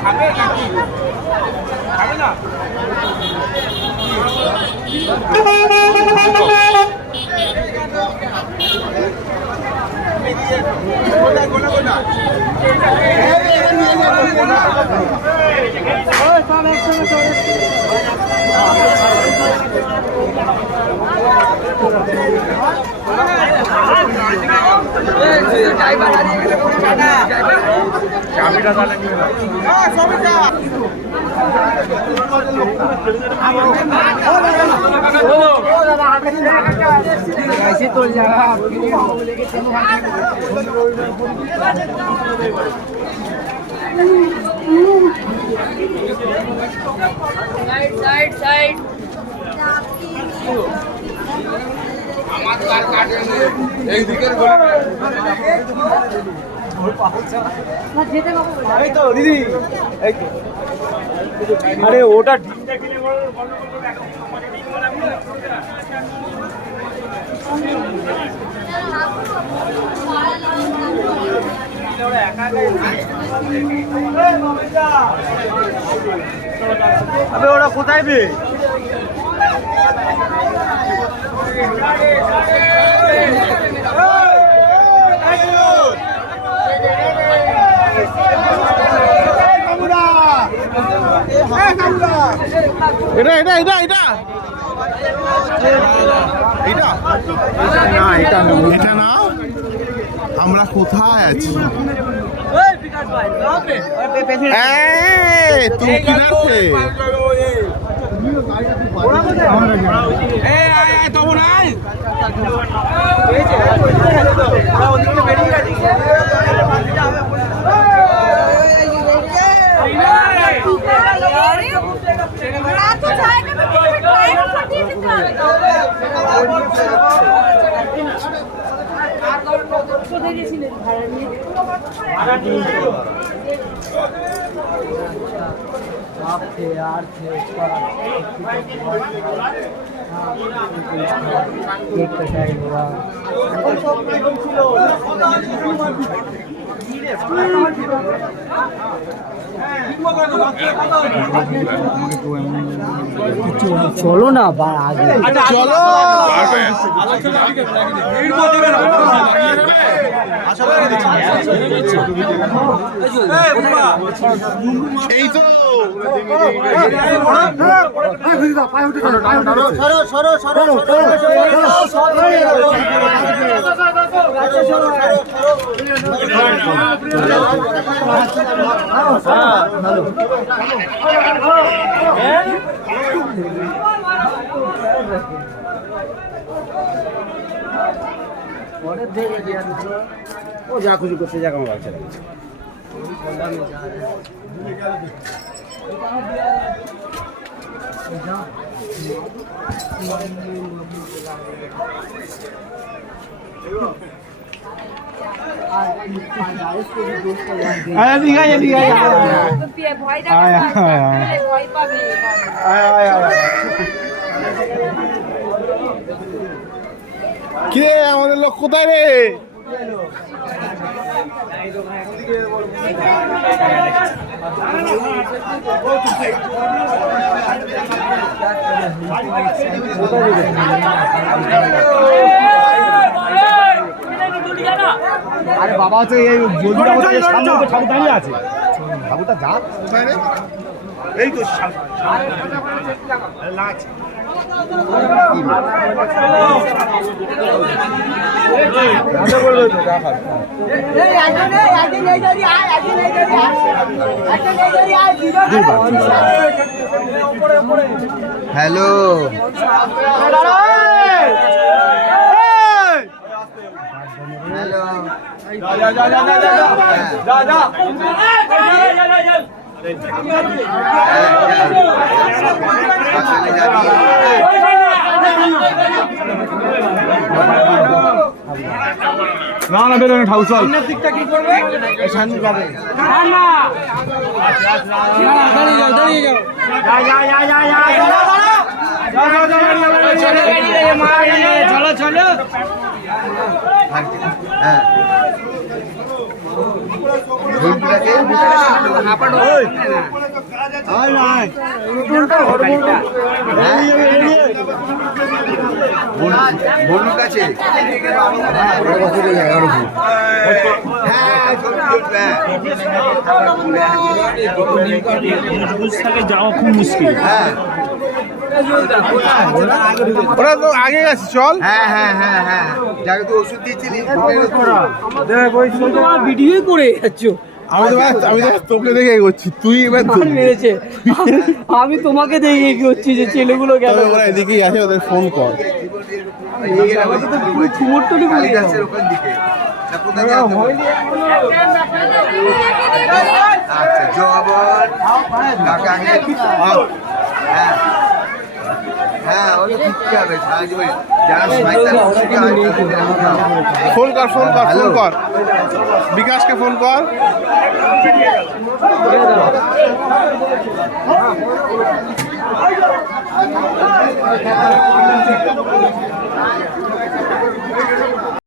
খাবে নাকি? খাবে না? ऐसे तो जाएगा साइड साइड এই তো দিদি এই তো আরে ওটা ডিমটা খেলে আবে ওরা কোথায় বে এটা এটা এটা এটা এটা না এটা না এটা না আমরা কোথায় আছি তুই কিনার তখন আয় চলো না বা আগে চলো এই তো ও যা খুশি করতে যাক আমার বাচ্চারা কে আমাদের লোক কোথায় রে আরে বাবা হচ্ছে এই সামনে তো ঠাকুর দাঁড়িয়ে আছে ঠাকুরটা যা কোথায় রে এই তো হ্যালো না না বেরোনো ঠাকুর চল দিকটা কি করবে সামনে যাবে চলো চলো হ্যাঁ ভুলটাকে বলুর কাছে যাওয়া খুব মুশকিল। হ্যাঁ ওরা তো আগে গেছে, চল। হ্যাঁ হ্যাঁ হ্যাঁ হ্যাঁ যাকে তো ওষুধ দিয়েছিলি ভিডিও করে যাচ্ছ আমি তো তোকে দেখে এগোচ্ছি, তুই এবার ধরবি। মেরেছে আমি তোমাকে দেখে কি হচ্ছি যে ছেলেগুলো গেল তবে ওরা এদিকেই আছে, ওদের ফোন কর। কালিদাসের ওখান দিকে তা কোথায় যেতে হবে? আচ্ছা জবর কাকে আগে হ্যাঁ হ্যাঁ ওটা ঠিকই হবে সাহায্য করে যারা শয়তান ওদেরকে আগে ফোন কর, ফোন কর, ফোন কর, বিকাশকে ফোন কর।